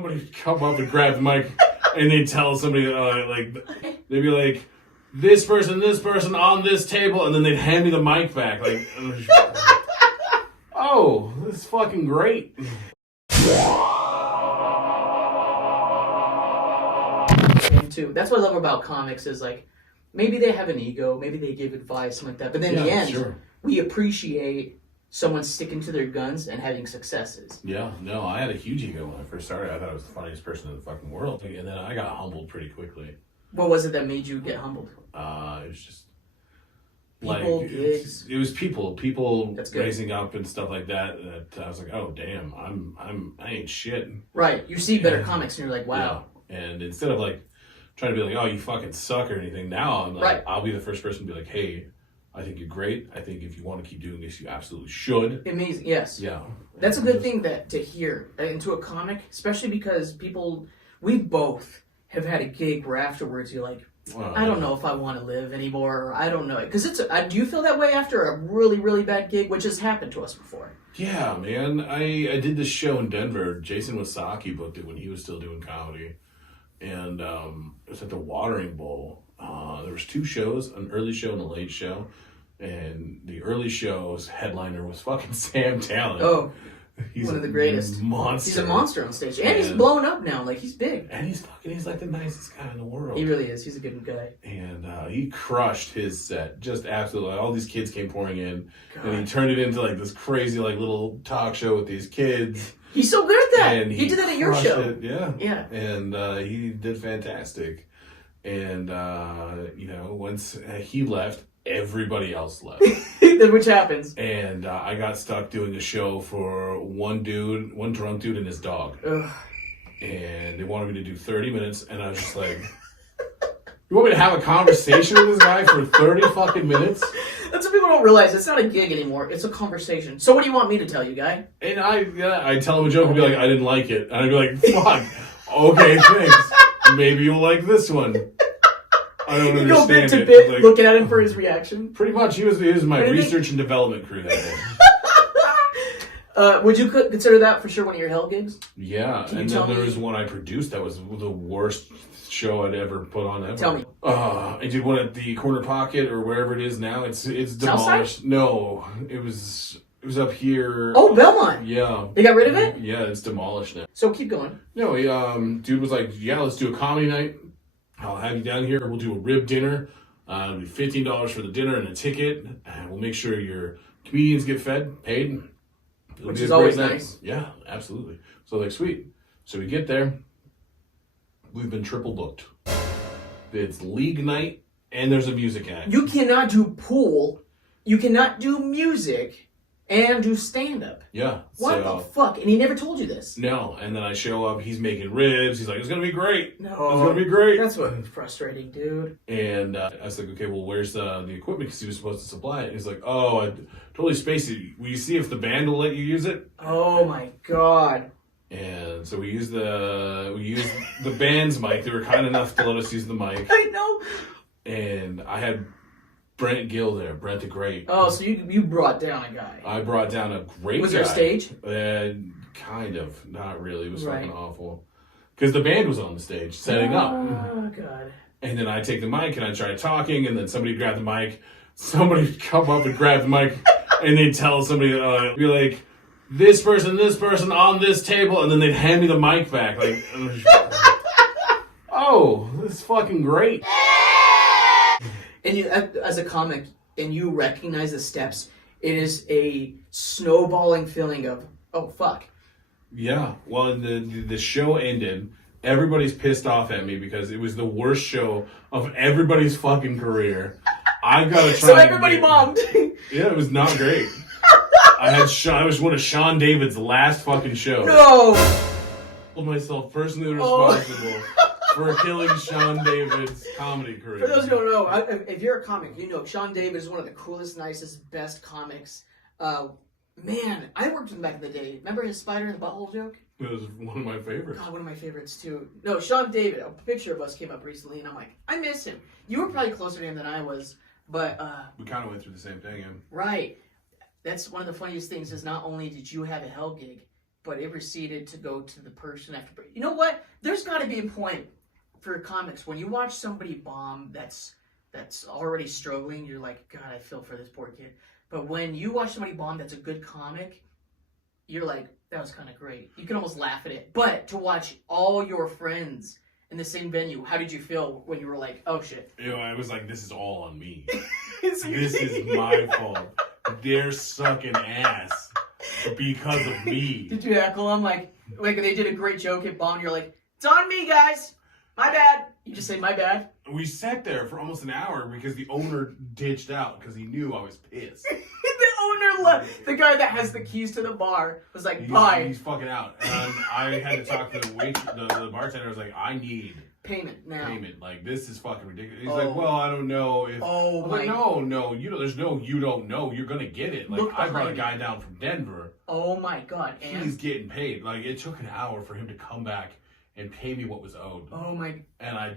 somebody come up and grab the mic and they tell somebody, they'd be like, this person on this table, and then they'd hand me the mic back. Like, oh, this is fucking great. Too. That's what I love about comics is like, maybe they have an ego, maybe they give advice, something like that. But then in the end, we appreciate someone sticking to their guns and having successes. Yeah, no, I had a huge ego when I first started. I thought I was the funniest person in the fucking world. And then I got humbled pretty quickly. What was it that made you get humbled? It was just people, gigs. It was people raising up and stuff like that. That I was like, oh damn, I ain't shit. Right. You see better comics and you're like, wow. Yeah. And instead of like trying to be like, oh, you fucking suck or anything, now I'm like, I'll be the first person to be like, hey, I think you're great. I think if you want to keep doing this, you absolutely should. Amazing. Yes. Yeah. That's a good thing to hear into a comic, especially because we both have had a gig where afterwards you're like, I don't know if I want to live anymore, or I don't know. Because do you feel that way after a really, really bad gig, which has happened to us before? Yeah, man. I did this show in Denver. Jason Wasaki booked it when he was still doing comedy. And it was at the Watering Bowl. There was 2 shows, an early show and a late show. And the early show's headliner was fucking Sam Talent. Oh, he's one of the greatest. Monster. He's a monster on stage. And he's blown up now. Like, he's big. And he's like the nicest guy in the world. He really is. He's a good guy. And he crushed his set. Just absolutely. All these kids came pouring in. God. And he turned it into like this crazy like little talk show with these kids. He's so good at that. And he did that at your show. It. Yeah. Yeah. And he did fantastic. And, once he left, everybody else left. Which happens. And I got stuck doing a show for one drunk dude and his dog. Ugh. And they wanted me to do 30 minutes. And I was just like, you want me to have a conversation with this guy for 30 fucking minutes? That's what people don't realize. It's not a gig anymore. It's a conversation. So what do you want me to tell you, guy? And I tell him a joke and be like, I didn't like it. And I'd be like, fuck. Okay, thanks. Maybe you'll like this one. I don't understand. Go bit to bit, like, looking at him for his reaction. Pretty much. He was my research and development crew that day. Would you consider that for sure one of your hell gigs? Yeah, and then there was one I produced that was the worst show I'd ever put on ever. Tell me. I did one at the Corner Pocket or wherever it is now. It's demolished. Southside? No, it was up here. Oh, Belmont. Yeah. They got rid of it? Yeah, it's demolished now. So keep going. No, dude was like, yeah, let's do a comedy night. I'll have you down here. We'll do a rib dinner. It'll be $15 for the dinner and a ticket. We'll make sure your comedians get paid. Which is always nice. Yeah, absolutely. So like, sweet. So we get there. We've been triple booked. It's league night and there's a music act. You cannot do pool. You cannot do music and do stand-up. Yeah. What the fuck? And he never told you this. No. And then I show up. He's making ribs. He's like, it's going to be great. No. It's going to be great. That's what frustrating, dude. And I was like, okay, well, where's the equipment? Because he was supposed to supply it. He's like, oh, I totally spaced it. Will you see if the band will let you use it? Oh, my God. And so we used the band's mic. They were kind enough to let us use the mic. I know. And I had Brent Gill there, Brent the Great. Oh, so you brought down a guy. I brought down a great guy. Was there a stage? Kind of. Not really. It was fucking awful. Because the band was on the stage setting up. Oh, God. And then I take the mic and I try talking, and then somebody grabbed the mic. Somebody come up and grab the mic, and they'd tell somebody, be like, this person on this table, and then they'd hand me the mic back. Like, oh, this is fucking great. And you, as a comic, and you recognize the steps, it is a snowballing feeling of, oh, fuck. Yeah. Well, the show ended. Everybody's pissed off at me because it was the worst show of everybody's fucking career. I gotta try. So everybody bombed. Yeah, it was not great. I was one of Sean David's last fucking shows. No. I hold myself personally responsible for killing Sean David's comedy career. For those who don't know, if you're a comic, you know Sean David is one of the coolest, nicest, best comics. Man, I worked with him back in the day. Remember his spider in the butthole joke? It was one of my favorites. God, one of my favorites too. No, Sean David, a picture of us came up recently, and I'm like, I miss him. You were probably closer to him than I was, but... we kind of went through the same thing, yeah. Right. That's one of the funniest things is not only did you have a hell gig, but it receded to go to the person after. You know what? There's got to be a point for comics when you watch somebody bomb that's already struggling. You're like, God, I feel for this poor kid. But when you watch somebody bomb that's a good comic, you're like, that was kind of great. You can almost laugh at it. But to watch all your friends in the same venue, how did you feel when you were like, oh shit? I was like, this is all on me. This is my fault. They're sucking ass because of me. Did you heckle them like they did a great joke at bomb? You're like, it's on me, guys. My bad. You just say my bad. We sat there for almost an hour because the owner ditched out because he knew I was pissed. The owner left. The guy that has the keys to the bar was like, bye. He's fucking out. And I had to talk to the bartender. I was like, I need payment now. Payment. Like, this is fucking ridiculous. He's like, well, I don't know if. Oh, I'm like, no. There's no, you don't know. You're going to get it. Like, I brought a guy down from Denver. Oh my God. And he's getting paid. Like, it took an hour for him to come back and pay me what was owed. Oh my. And I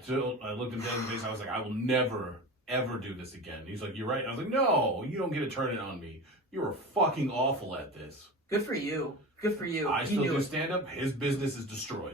looked him dead in the face. I was like, I will never, ever do this again. He's like, you're right. I was like, no, you don't get to turn it on me. You were fucking awful at this. Good for you. Good for you. I still do stand up. His business is destroyed.